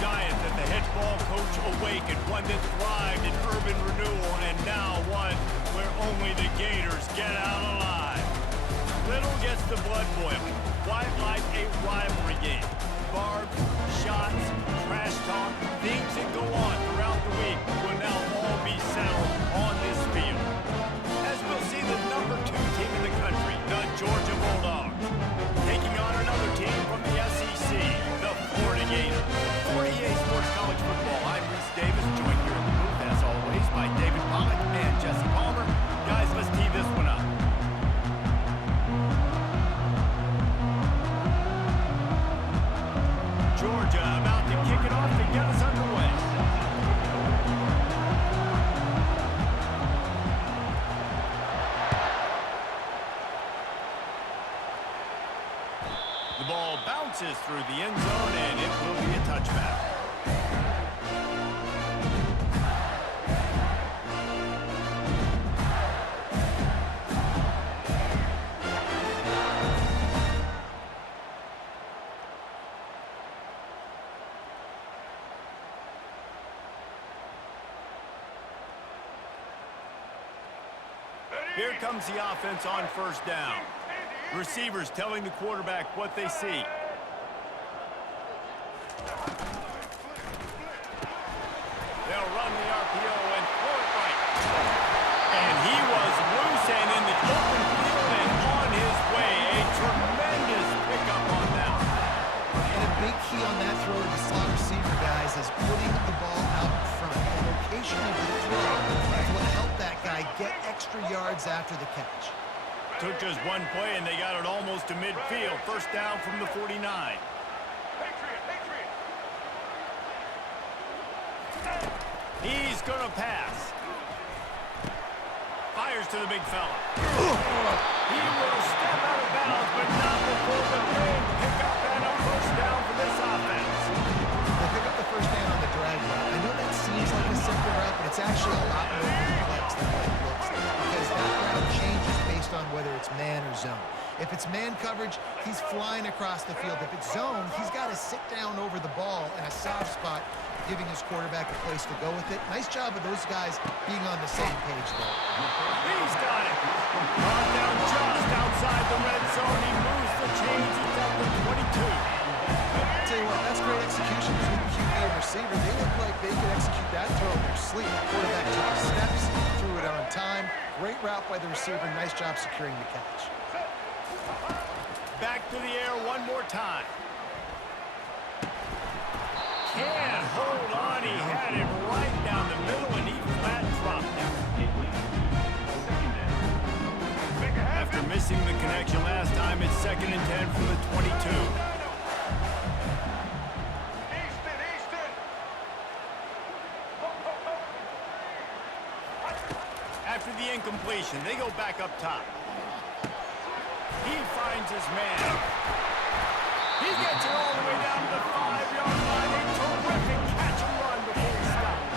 giant that the head ball coach awakened, one that thrived in urban renewal, and now one where only the Gators get out alive. Little gets the blood boiling, quite like a rivalry game. Barbs, shots, trash talk, things that go on throughout the week will now all be settled on this field. As we'll see the number 2 team in the country, the Georgia Bulldogs, taking on another team from the SEC, the Florida Gators. For EA Sports College Football, I'm Reese Davis, joined here in the booth, as always, by David Pollack and Jesse Palmer. Guys, let's tee this one up. Georgia about to kick it off to get us underway. The ball bounces through the end zone, and it will be a touchback. Here comes the offense on first down. Receivers telling the quarterback what they see. They'll run the RPO and throw it right. And he was loose and in the open field and on his way. A tremendous pickup on that. And a big key on that throw to the slot receiver, guys, is putting the ball out in front. The location of the throw is what helped that guy get extra yards after the catch. Took just one play, and they got it almost to midfield. First down from the 49. He's going to pass. Fires to the big fella. He will step out of bounds, but not before the big pickup and a first down for this offense. They pick up the first down on the drag route. I know that seems like a simple route, but it's actually a lot more complex than what it looks like, because that route changes based on whether it's man or zone. If it's man coverage, he's flying across the field. If it's zone, he's got to sit down over the ball in a soft spot, giving his quarterback a place to go with it. Nice job of those guys being on the same page, though. He's got it. Brought down just outside the red zone. He moves the chains. He's at the 22. I'll tell you what, that's great execution between the QB and receiver. They look like they could execute that throw in their sleep. The quarterback took his steps, threw it on time. Great route by the receiver. Nice job securing the catch. Back to the air one more time. Can't hold on. He had it right down the middle, and he flat dropped it. After missing the connection last time, it's 2nd and 10 from the 22. After the incompletion, they go back up top. He finds his man. He gets it all the way down to the 5-yard line. A terrific catch and run before he stops.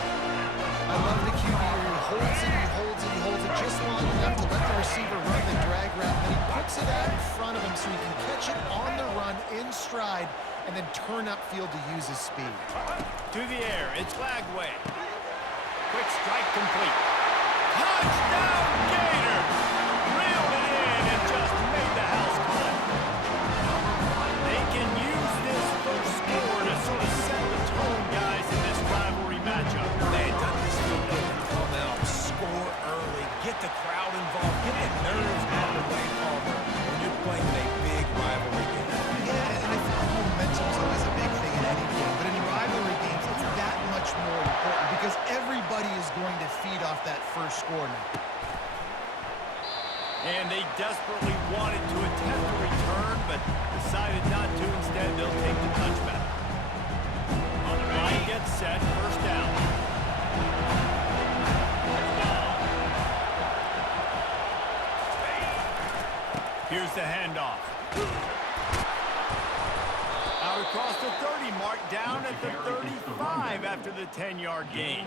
I love the QB where he holds it, he holds it, he holds it just long enough to let the receiver run the drag route, and he puts it out in front of him so he can catch it on the run in stride and then turn upfield to use his speed. To the air, it's Lagway. Quick strike complete. Touchdown Gators! Reeled it in and just made the house call. They can use this first score to sort of set the tone, guys, in this rivalry matchup. They had done this field goal to come out, score early, get the crowd involved, get the nerves out of the way, Palmer, when you're playing a big rivalry game. Yeah, and I think momentum is always a big thing in any game, but in rivalry games, it's that much more important because everybody is going to feed off that first score now. And they desperately wanted to attempt a return, but decided not to. Instead, they'll take the touchback. Line gets set, first down. Here's the handoff. Out across the 30 mark, down at the 35 after the 10-yard gain.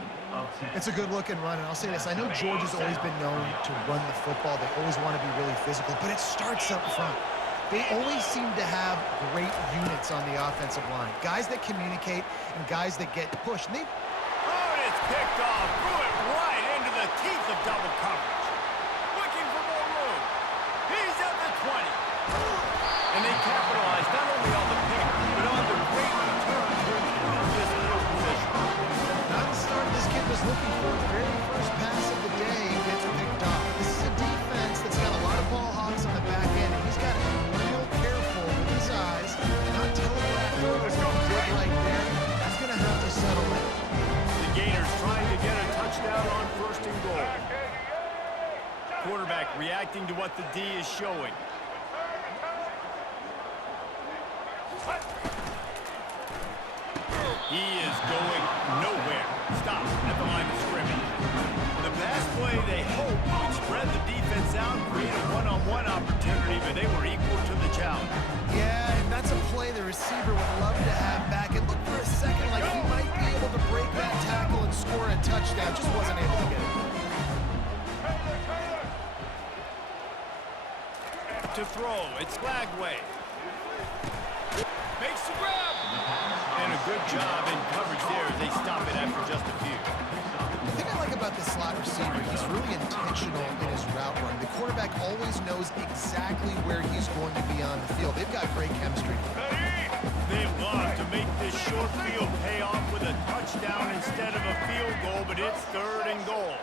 It's a good-looking run, and I'll say this. I know Georgia's always been known to run the football. They always want to be really physical, but it starts up front. They always seem to have great units on the offensive line. Guys that communicate and guys that get pushed. And and it's picked off. Threw it right into the teeth of double coverage. Looking for more room. He's at the 20. And they capitalize not only on the pick, but on the great return to improve this field position. not the start this kid was looking for. The very first pass of the day gets picked off. This is a defense that's got a lot of ball hawks on the back end, and he's got to be real careful with his eyes, not telegraph throws what he did right there. That's going to have to settle in. The Gators trying to get a touchdown on first and goal. Quarterback reacting to what the D is showing. He is going nowhere. Stop at the line of scrimmage. The pass play, they hoped, would spread the defense out, create a one-on-one opportunity, but they were equal to the challenge. Yeah, and that's a play the receiver would love to have back. And look for a second like he might be able to break that tackle and score a touchdown. Just wasn't able to get it. To throw, it's Lagway. Makes the grab. And a good job in coverage there as they stop it after just a few. The thing I like about this slot receiver, he's really intentional in his route running. The quarterback always knows exactly where he's going to be on the field. They've got great chemistry. They love to make this short field pay off with a touchdown instead of a field goal, but it's third and goal.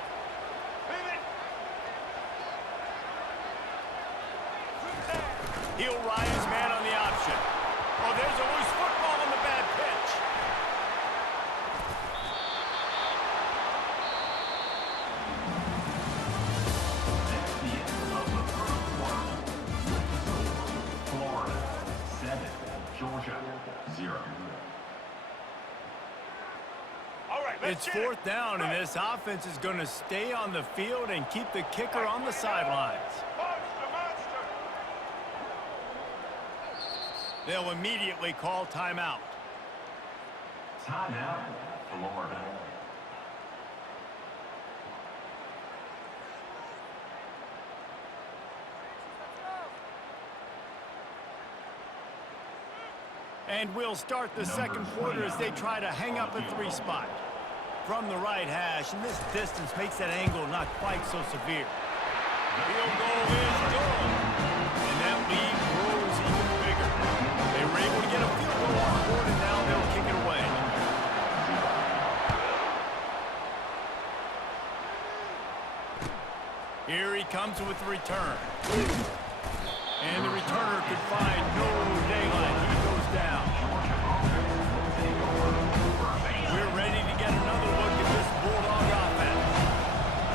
He'll ride his man on the option. Oh, there's a loose football on the bad pitch. Florida 7, Georgia 0. It's fourth down, and this offense is going to stay on the field and keep the kicker on the sidelines. They'll immediately call timeout. Timeout, Florida. And we'll start the second quarter as they try to hang up a three spot. From the right hash, and this distance makes that angle not quite so severe. Field goal is good. And that lead grows even bigger. They were able to get a field goal on the board, and now they'll kick it away. Here he comes with the return. And the returner could find no daylight. He goes down. We're ready to get another look at this Bulldog offense.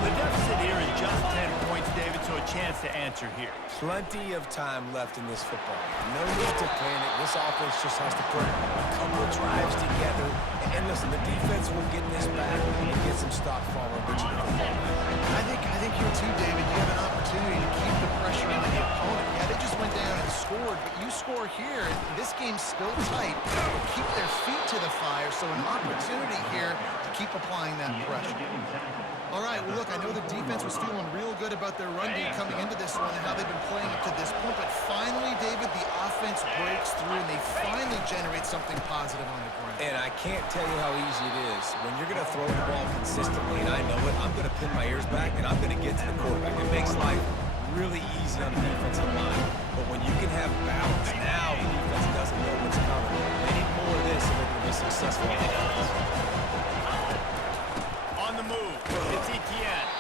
The deficit here is just 10 points, David, so a chance to answer here. Plenty of time left in this football. No need to panic. This offense just has to put a couple of drives together. And listen, the defense will get this back and get some stop forward. I think here too, David, you have an opportunity to keep the pressure on the opponent. Yeah, they just went down and scored, but you score here, and this game's still tight. Keep their feet to the fire, so an opportunity here to keep applying that pressure. All right, well, look, I know the defense was feeling real good about their run D coming into this one and how they've been playing it to this point, but finally, David, the offense breaks through, and they finally generate something positive on the ground. And I can't tell you how easy it is. When you're going to throw the ball consistently, and I know it, I'm going to pin my ears back, and I'm going to get to the quarterback. It makes life really easy on the defensive line. But when you can have balance, now the defense doesn't know what's coming. They need more of this, and they're going to be successful on offense. On the move, it's Etienne.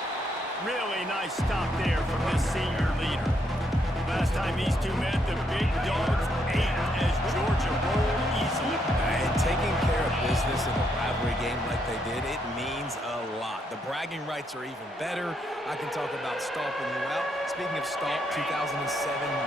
Really nice stop there from this senior leader. Last time these two met, the big dogs ate as Georgia rolled easy. And taking care of business in a rivalry game like they did, it means a lot. The bragging rights are even better. I can talk about stomping you out. Speaking of stomp, 2007,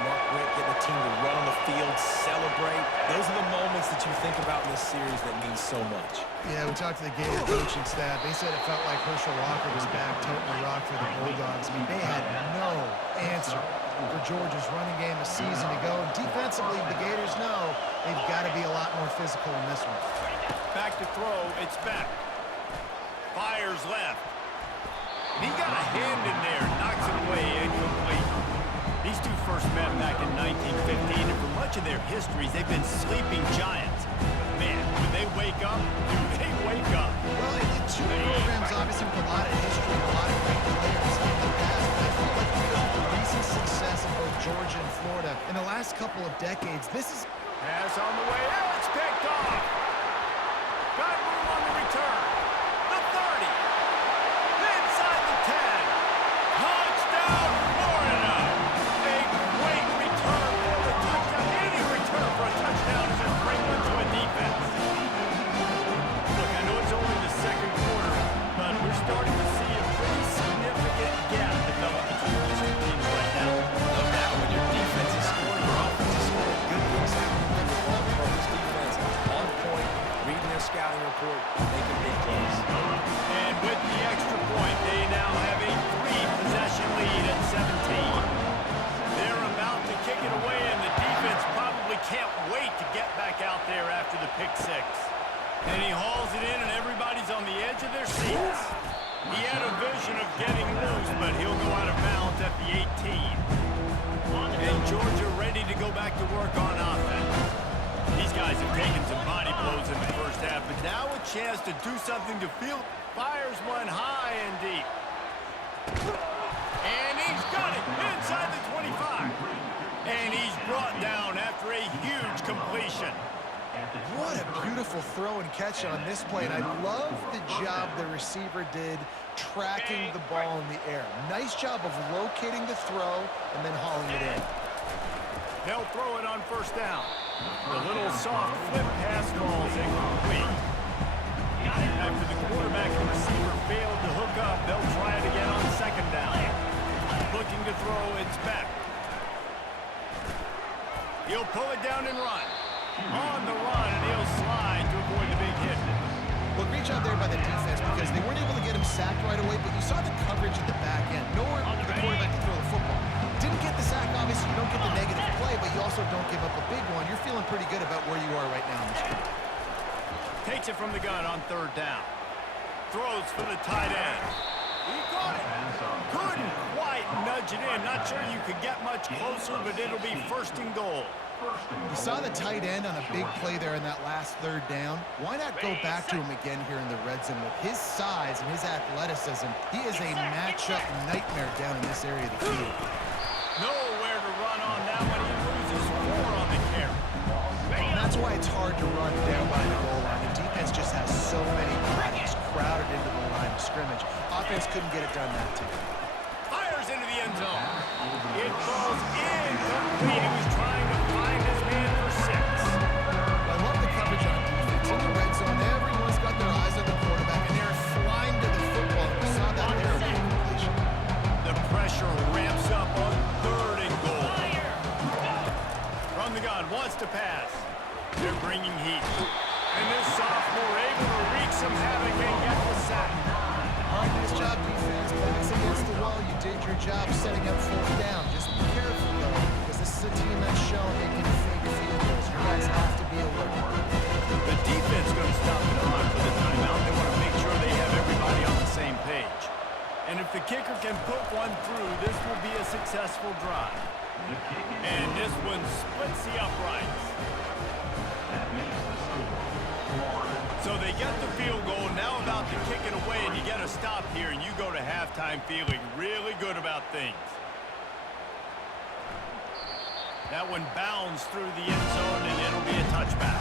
Mark Richt getting the team to run on the field, celebrate. Those are the moments that you think about in this series that mean so much. Yeah, we talked to the Gator coaching staff. They said it felt like Herschel Walker was back toting the rock for the Bulldogs. I mean, they had no answer for Georgia's running game a season ago. Defensively, the Gators know they've got to be a lot more physical in this one. Back to throw, it's Beck. Fires left. He got a hand in there, knocks it away, incomplete. He These two first met back in 1915, and for much of their histories, they've been sleeping giants. But man, when they wake up, they wake up. Well, the two programs obviously with a lot of history, a lot of great players in the past, but I feel like because of the recent success of both Georgia and Florida in the last couple of decades, this is... Pass on the way out, it's picked off. Got room on the return. The 30. Inside the 10. Touchdown, Florida. A great return for the touchdown. Any return for a touchdown is a great one to a defense. Look, I know it's only the second quarter, but we're starting to see a pretty significant gap develop between these two teams right now. No doubt when your defense is scoring, your offense is scoring. Good things happen when the ball from this defense on point, reading their scouting report, making big plays. And with the extra point, they now have a 3-possession lead at 17. They're about to kick it away, and the defense probably can't wait to get back out there after the pick six. And he hauls it in, and everybody's on the edge of their seats. He had a vision of getting loose, but he'll go out of bounds at the 18. And Georgia ready to go back to work on offense. These guys have taken some body blows in the first half, but now a chance to do something to field. Fires one high and deep. And he's got it inside the 25. And he's brought down after a huge completion. What a beautiful throw and catch on this play, and I love the job the receiver did tracking the ball in the air. Nice job of locating the throw and then hauling it in. They'll throw it on first down. The little soft flip pass falls incomplete. After the quarterback and receiver failed to hook up, they'll try it again on second down. Looking to throw, it's back. He'll pull it down and run. On the run, and he'll slide to avoid the big hit. Well, great job there by the defense because they weren't able to get him sacked right away, but you saw the coverage at the back end. Nowhere for the quarterback to throw the football. Didn't get the sack, obviously. You don't get the negative play, but you also don't give up a big one. You're feeling pretty good about where you are right now in this game. Takes it from the gun on third down. Throws for the tight end. He got it. Couldn't quite nudge it in. Not sure you could get much closer, but it'll be first and goal. You saw the tight end on a big play there in that last third down. Why not go back to him again here in the red zone? With his size and his athleticism, he is a matchup nightmare down in this area of the field. Nowhere to run on that one. He loses 4 on the carry. And that's why it's hard to run down by the goal line. The defense just has so many bodies crowded into the line of scrimmage. Offense couldn't get it done that time. Fires into the end zone. It falls incomplete. He was trying to find his man for 6. I love the coverage on defense. In the red zone, everyone's got their eyes on the quarterback, and they're flying to the football. We saw that there in the completion. The pressure ramps up on third and goal. From the gun, wants to pass. They're bringing heat. And this sophomore able to wreak some havoc and get the sack. All right, nice job, defense. Backs against the wall. You did your job setting up fourth down. Just be careful, though, because this is a team that's shown they can fake field goals. You guys have to be alert. The defense is going to stop the clock for the timeout. They want to make sure they have everybody on the same page. And if the kicker can put one through, this will be a successful drive. And this one splits the uprights. So they get the field goal, now about to kick it away, and you get a stop here, and you go to halftime feeling really good about things. That one bounds through the end zone, and it'll be a touchback.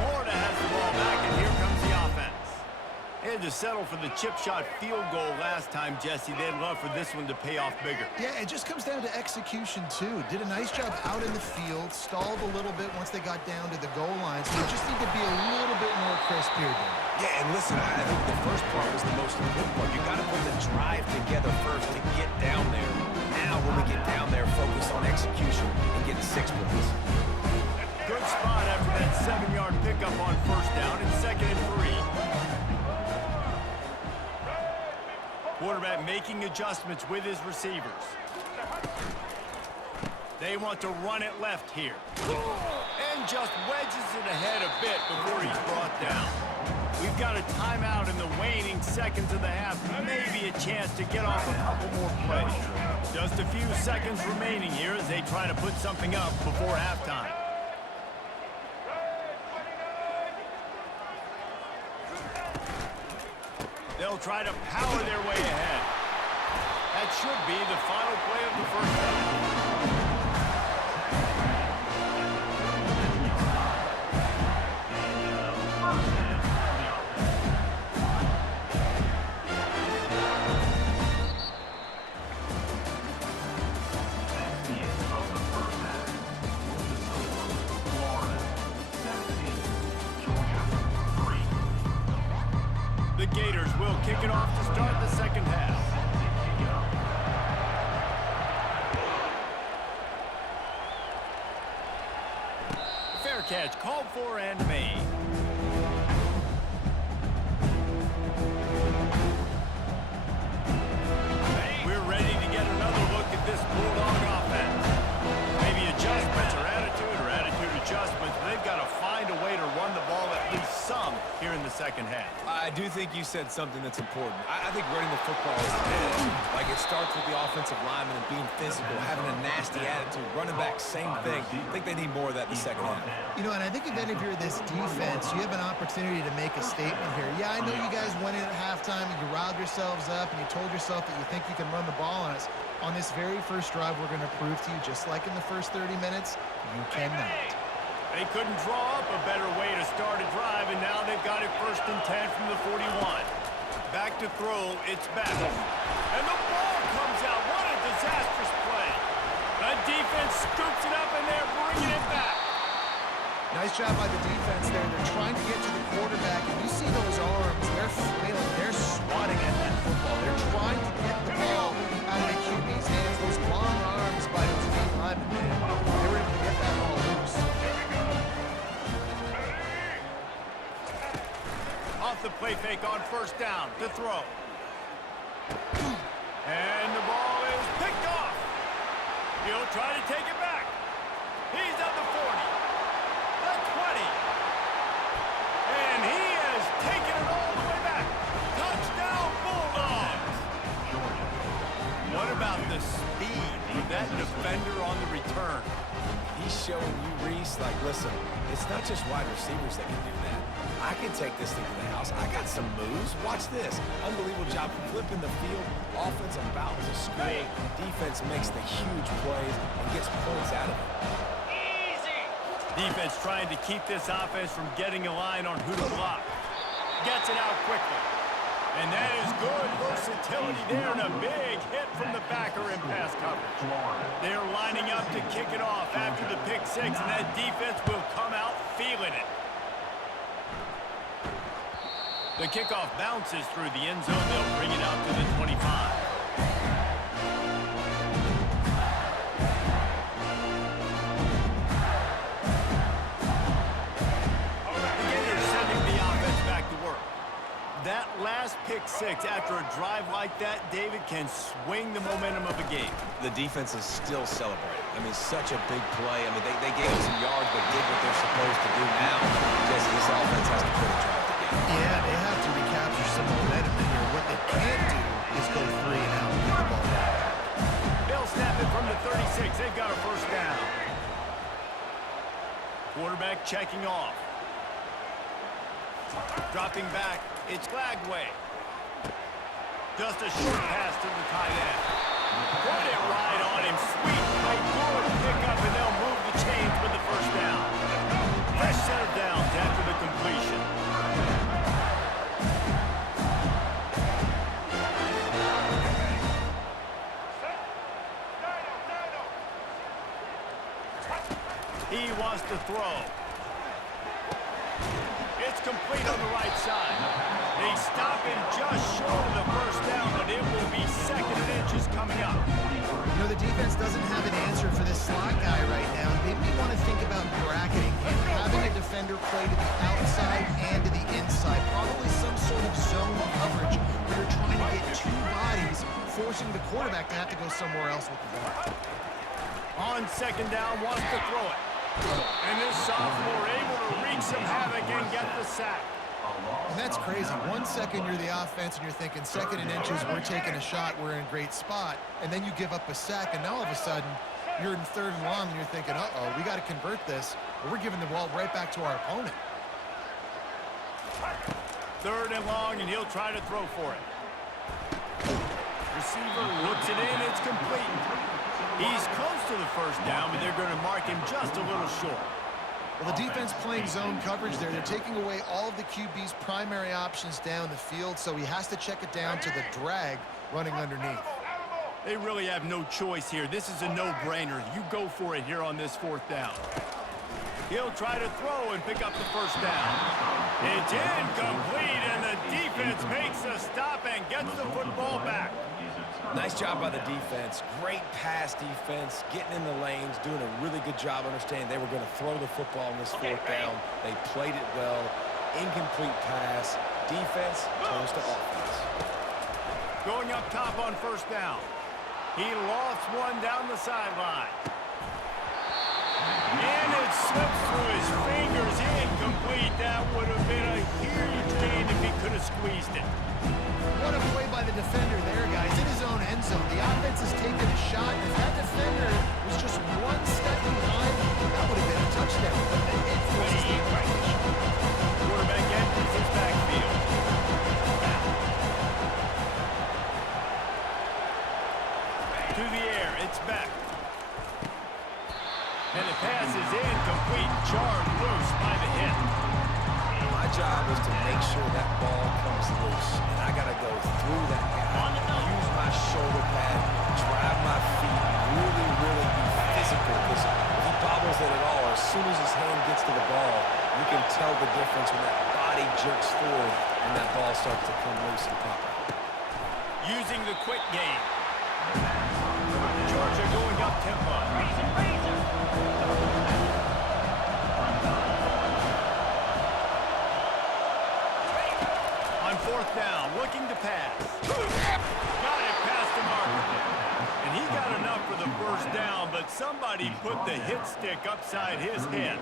Florida has the ball back, and here comes the offense. They had to settle for the chip shot field goal last time, Jesse. They'd love for this one to pay off bigger. Yeah, it just comes down to execution, too. Did a nice job out in the field, stalled a little bit once they got down to the goal line, so they just need to be a little bit more crisp here, Dan. Yeah, and listen, I think the first part was the most important part. You got to put the drive together first to get down there. Now, when we get down there, focus on execution and getting 6 points. Good spot after that 7-yard pickup on first down. It's 2nd and 3. Quarterback making adjustments with his receivers. They want to run it left here. And just wedges it ahead a bit before he's brought down. We've got a timeout in the waning seconds of the half. Maybe a chance to get off a couple more plays. Just a few seconds remaining here as they try to put something up before halftime. They'll try to power their way ahead. That should be the final play of the first half. The Gators will kick it off to start the second half. Fair catch called for and made. We're ready to get another look at this Bulldog offense. Maybe adjustments or attitude adjustments. They've got to find a way to run the ball at least some here in the second half. I do think you said something that's important. I think running the football is an edge. Like, it starts with the offensive lineman and being physical, having a nasty attitude. Running back, same thing. I think they need more of that in the second half. You know, and I think again, if you're this defense, you have an opportunity to make a statement here. Yeah, I know you guys went in at halftime and you riled yourselves up and you told yourself that you think you can run the ball on us. On this very first drive, we're going to prove to you, just like in the first 30 minutes, you cannot. They couldn't draw up a better way to start a drive, and now they've got it 1st and 10 from the 41. Back to throw, it's back. And the ball comes out. What a disastrous play. The defense scoops it up, and they're bringing it back. Nice job by the defense there. They're trying to get to the quarterback, and you see those arms. They're flailing. They're swatting at that football. They're trying to get the ball out of the QB's hands. Those long arms by those D linemen, man. They were able to get that ball loose. Off the play fake on 1st down to throw. And the ball is picked off. He'll try to take it back. He's at the 40, the 20. And he has taken it all the way back. Touchdown, Bulldogs. What about the speed of that defender on the return? He's showing you, Reese, like, listen, it's not just wide receivers that can do that. I can take this thing to the house. I got some moves. Watch this. Unbelievable job flipping the field. Offense about to score. Defense makes the huge plays and gets points out of it. Defense trying to keep this offense from getting a line on who to block. Gets it out quickly. And that is good versatility there, and a big hit from the backer in pass coverage. They're lining up to kick it off after the pick six, and that defense will come out feeling it. The kickoff bounces through the end zone. They'll bring it out to the 25. The Gators sending the offense back to work. That last pick six after a drive like that, David, can swing the momentum of a game. The defense is still celebrating. I mean, such a big play. I mean, they gave him some yards, but did what they're supposed to do now. Jesse, this offense has to put a drive together. Yeah, they have to recapture some momentum in here. What they can't do is go 3 and out and get the ball back. They'll snap it from the 36. They've got a 1st down. Quarterback checking off. Dropping back, it's Lagway. Just a short pass to the tight end. Put it right on him. Sweet play, good pickup, and they'll move the chains with the 1st down. Fresh set of downs after the completion. He wants to throw. It's complete on the right side. They stop him just short of the 1st down, but it will be 2nd and inches coming up. You know, the defense doesn't have an answer for this slot guy right now. They may want to think about bracketing him, having a defender play to the outside and to the inside. Probably some sort of zone coverage where you're trying to get 2 bodies, forcing the quarterback to have to go somewhere else with the ball. On 2nd down, wants to throw it. And this sophomore able to wreak some havoc and get the sack. And that's crazy. 1 second you're the offense and you're thinking 2nd and inches, we're taking a shot, we're in a great spot. And then you give up a sack, and now all of a sudden you're in 3rd and long and you're thinking, uh-oh, we got to convert this, or we're giving the ball right back to our opponent. 3rd and long, and he'll try to throw for it. Receiver looks it in, it's complete. He's close to the 1st down, but they're going to mark him just a little short. Well, the defense playing zone coverage there. They're taking away all of the QB's primary options down the field, so he has to check it down to the drag running underneath. They really have no choice here. This is a no-brainer. You go for it here on this 4th down. He'll try to throw and pick up the 1st down. It's incomplete, and the defense makes a stop and gets the football back. Nice job by the defense. Great pass defense, getting in the lanes, doing a really good job understanding they were going to throw the football on this 4th down. They played it well. Incomplete pass. Defense turns to offense. Going up top on 1st down. He lofts one down the sideline. And it slips through his fingers. Incomplete. That would have been a huge gain if he could have squeezed it. What a play by the defender there, guys. In his own end zone. The offense has taken a shot. If that defender was just 1 step behind, that would have been a touchdown. But the hit forces the incompletion. Quarterback enters his backfield. To the air, it's back. And the pass is incomplete, jarred loose by the hit. My job is to make sure that ball comes loose, and I got to go through that guy, use my shoulder pad, drive my feet, really, really be physical, because if he bobbles it at all, as soon as his hand gets to the ball, you can tell the difference when that body jerks forward and that ball starts to come loose and pop out. Using the quick game. Georgia going up tempo. On 4th down, looking to pass. Got it past the marker. And he got enough for the 1st down, but somebody put the hit stick upside his head.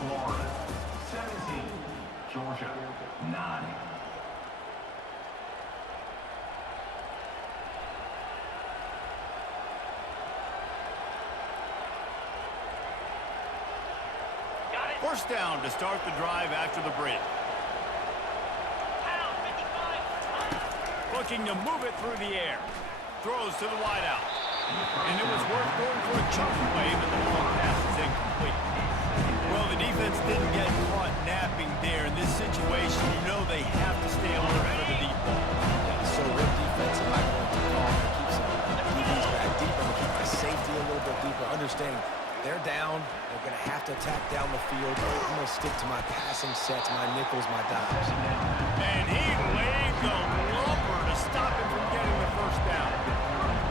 Florida 17, Georgia 9. First down to start the drive after the break. Looking to move it through the air. Throws to the wideout. And it was worth going for a chunk play, but the long pass is incomplete. Well, the defense didn't get caught napping there. In this situation, you know they have to stay alert for the deep ball. So what defense am I going to call to keep some DBs back deeper, to keep my safety a little bit deeper, understanding they're down, they're going to have to attack down the field. I'm going to stick to my passing sets, my nickels, my dimes. And he laid the lumber to stop him from getting the 1st down.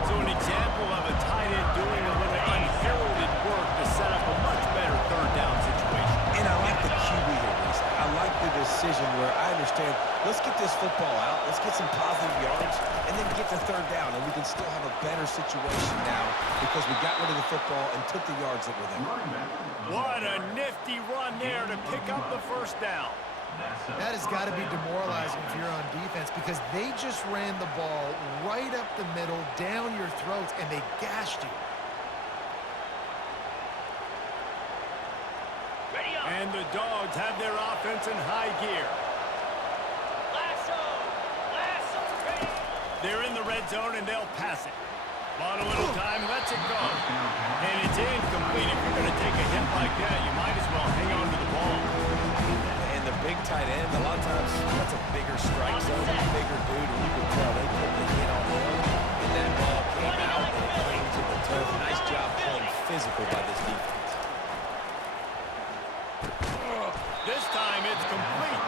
So an example of a tight end doing a little unheralded work to set up a much better 3rd down situation. And I like the QB here, Lisa. I like the decision where I understand, let's get this football out, let's get some positive yards, and then get to 3rd down, and we can still have a better situation now because we got rid of the football and took the yards that were there. What a nifty run there to pick up the 1st down. That has got to be demoralizing if you're on defense, because they just ran the ball right up the middle, down your throats, and they gashed you. And the Dogs have their offense in high gear. They're in the red zone, and they'll pass it. Bought a little time, lets it go. And it's incomplete. If you're going to take a hit like that, you might as well hang on to the ball. And the big tight end, a lot of times, that's a bigger strike zone, a bigger dude, and you can tell they put the hit on him. And that ball came out, and it came to the turf. Nice job playing physical by this defense. This time it's complete.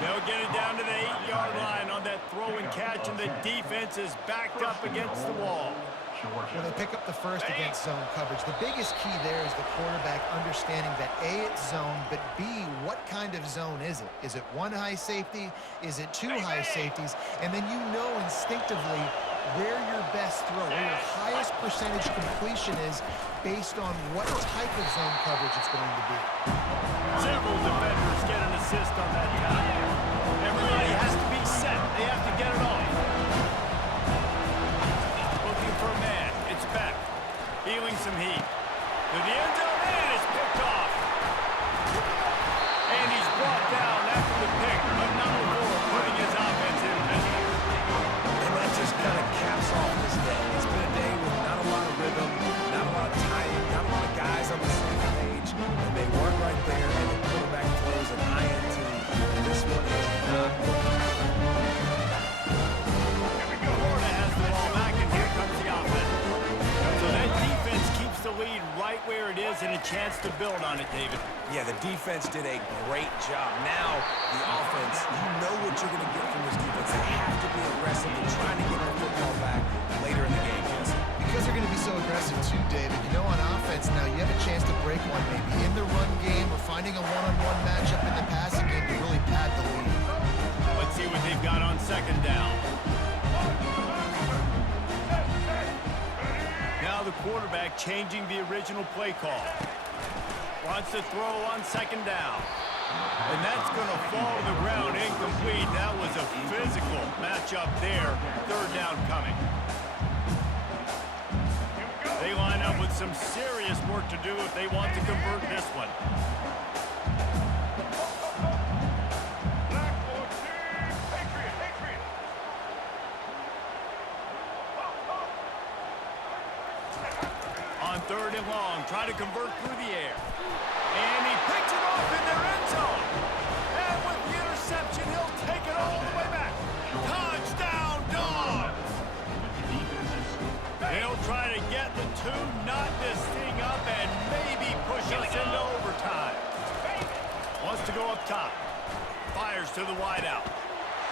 They'll get it down to the 8-yard line on that throw and catch, and the defense is backed up against the wall. Well, they pick up the first against zone coverage. The biggest key there is the quarterback understanding that A, it's zone, but B, what kind of zone is it? Is it one high safety? Is it two high safeties? And then you know instinctively where your best throw, where your highest percentage completion is based on what type of zone coverage it's going to be. Several defenders get an assist on that tackle. Everybody has to be set. They have to get it off. Looking for a man. It's Beck. Feeling some heat. To the end zone, and it's picked off. And he's brought down after the pick, but not before putting his offense in business. And that just kind of caps off this day. It's been a day with not a lot of rhythm, not a lot of timing, not a lot of guys on the same page, and they weren't right there, and the quarterback throws an INT. This one is not working. Florida has the ball back, and here comes the offense. So that defense keeps the lead right where it is and a chance to build on it, David. Yeah, the defense did a great job. Now, the offense, you know what you're going to get from this defense. They have to be aggressive and trying to get the football back later in the game, Jesse. Because they're going to be so aggressive too, David. You know, on offense now, you have a chance to break one maybe in the run game or finding a one-on-one matchup in the passing game to really pad the lead. Let's see what they've got on second down. Now the quarterback changing the original play call. Wants to throw on second down. And that's going to fall to the ground incomplete. That was a physical matchup there. Third down coming. They line up with some serious work to do if they want to convert this one. On third and long, try to convert through the air. And he picks it off in their end zone. And with the interception, he'll take it all the way back. Touchdown, Dogs! They'll try to get the two, knot this thing up, and maybe push us into overtime. Wants to go up top. Fires to the wideout.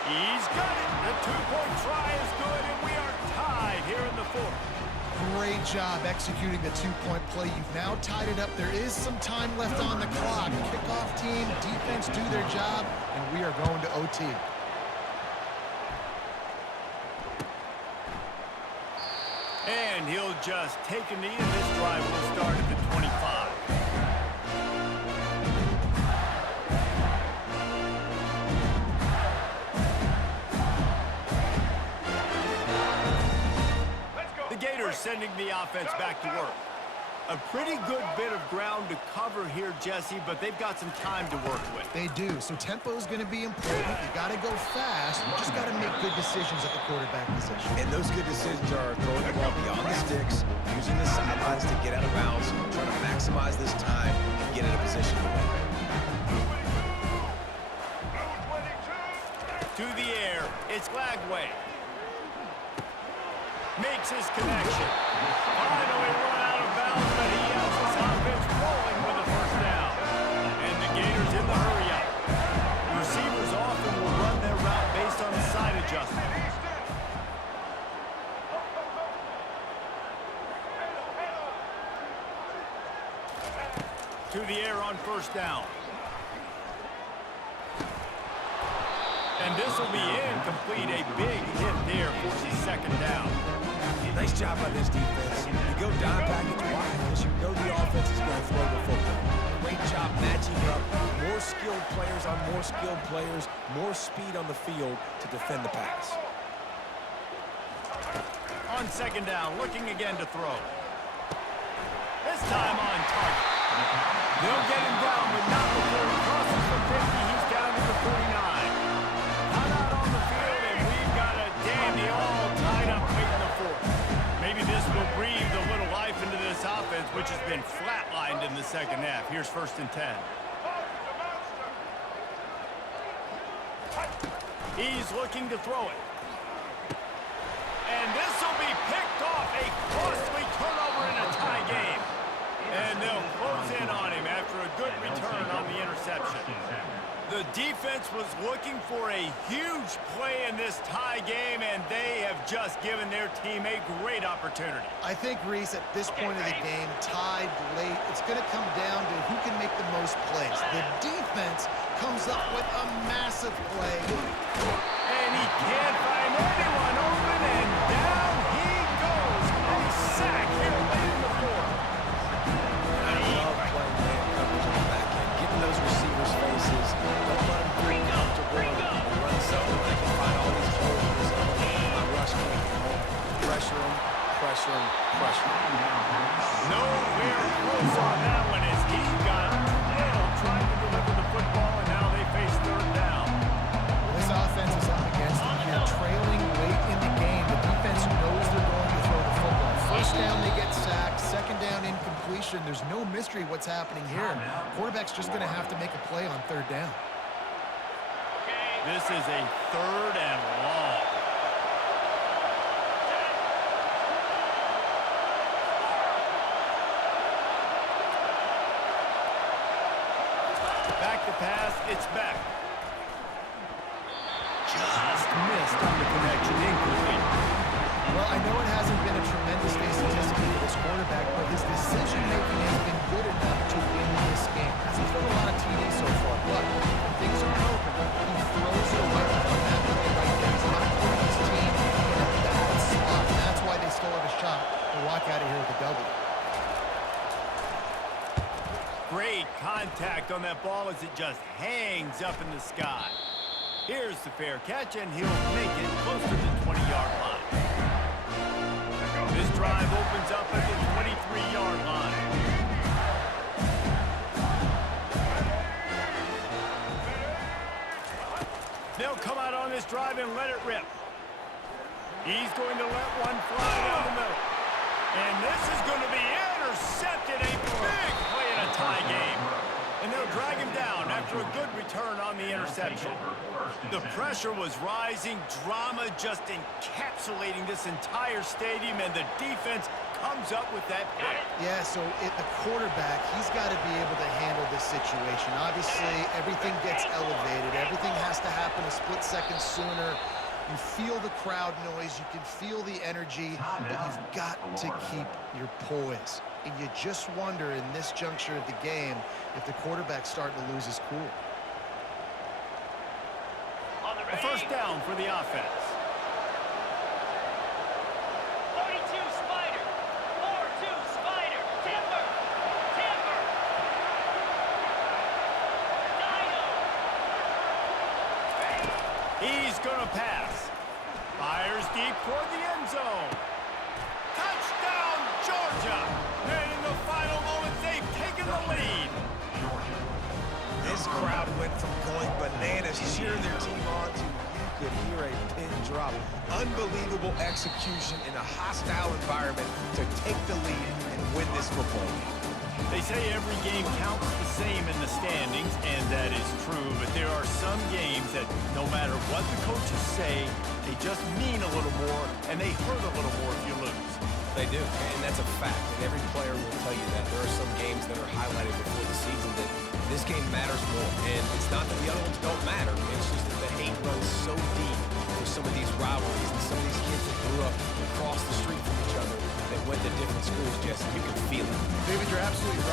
He's got it. The two-point try is good, and we are tied here in the fourth. Great job executing the two-point play. You've now tied it up. There is some time left on the clock. Kickoff team, defense do their job, and we are going to OT. And he'll just take a knee, and this drive will start at the 25. The Gators sending the offense back to work. A pretty good bit of ground to cover here, Jesse, but they've got some time to work with. They do. So tempo is going to be important. You got to go fast. You just got to make good decisions at the quarterback position. And those good decisions are throwing the ball beyond the sticks, using the sidelines to get out of bounds, trying to maximize this time and get in a position to win. To the air, it's Lagway. Makes his connection. Finally run out of bounds, but he has his offense rolling with a first down. And the Gators in the hurry-up. Receivers often will run their route based on the side adjustment. To the air on first down. And this will be incomplete. A big hit there forces second down. Nice job by this defense. You go dime package. Why? Because you know the offense is going to throw the football. Great job matching up. More skilled players on more skilled players. More speed on the field to defend the pass. On second down, looking again to throw. This time on target. They'll get him down, but not before he crosses the 50. He's down to the 49. Cut out on the field, and we've got a dandy all tied up late in the fourth. Maybe this will breathe a little life into this offense, which has been flatlined in the second half. Here's first and 10. He's looking to throw it. And this will be picked off. A costly turnover in a tie game. And they'll close in on him after a good return on the interception. The defense was looking for a huge play in this tie game, and they have just given their team a great opportunity. I think, Reese, at this point of the game, tied late, it's going to come down to who can make the most plays. The defense comes up with a massive play. And he can't find anyone open, and down he goes. A sack here late in the fourth. I love playing man coverage on the back end, getting those receivers' faces. Don't let them feel comfortable and run something when they can find all these holes in the zone. My rush can't get home. Pressure them, pressure them, pressure them. Nowhere close on that one as he got nailed trying to deliver the football, and now they face third down. This offense is up against them. They're trailing late in the game. The defense knows they're going to throw the football. First down, they get sacked. Second down, incompletion. There's no mystery what's happening here. Quarterback's just going to have to make a play on third down. This is a third and long. Back to pass, it's back. Just missed on the connection, incomplete. Well, I know it hasn't been a tremendous day statistically for this quarterback, but his decision-making has been good enough to win this game. Hasn't thrown a lot of TDs so far, but when things aren't open, he throws it away on that play right there. He's not putting his team in a bad spot, and that's why they still have a shot to walk out of here with a W. Great contact on that ball as it just hangs up in the sky. Here's the fair catch, and he'll make it close to the 20-yard line. This drive opens up at the 23-yard line. They'll come out on this drive and let it rip. He's going to let one fly down the middle. And this is going to be intercepted. A big play in a tie game. And they'll drag him down after a good return on the interception. The pressure was rising, drama just encapsulating this entire stadium, and the defense comes up with that pick. Yeah, so the quarterback, he's got to be able to handle this situation. Obviously, everything gets elevated. Everything has to happen a split second sooner. You feel the crowd noise. You can feel the energy, but you've got to keep your poise. And you just wonder in this juncture of the game if the quarterback's starting to lose his cool. A first down for the offense. 42 Spider. 4-2 Spider. Timber. Timber. Dino. He's going to pass. Fires deep toward the end zone. Touchdown, Georgia. And in the final moments, they've taken the lead. This crowd went from going bananas, cheering their team on, to you could hear a pin drop. Unbelievable execution in a hostile environment to take the lead and win this football game. They say every game counts the same in the standings, and that is true, but there are some games that no matter what the coaches say, they just mean a little more, and they hurt a little more if you lose. They do, and that's a fact, and every player will tell you that. There are some games that are highlighted before the season that this game matters more, and it's not that the other ones don't matter. It's just that the hate runs so deep for some of these rivalries and some of these kids that grew up across the street from each other that went to different schools, Jesse. You can feel it. David, you're absolutely right.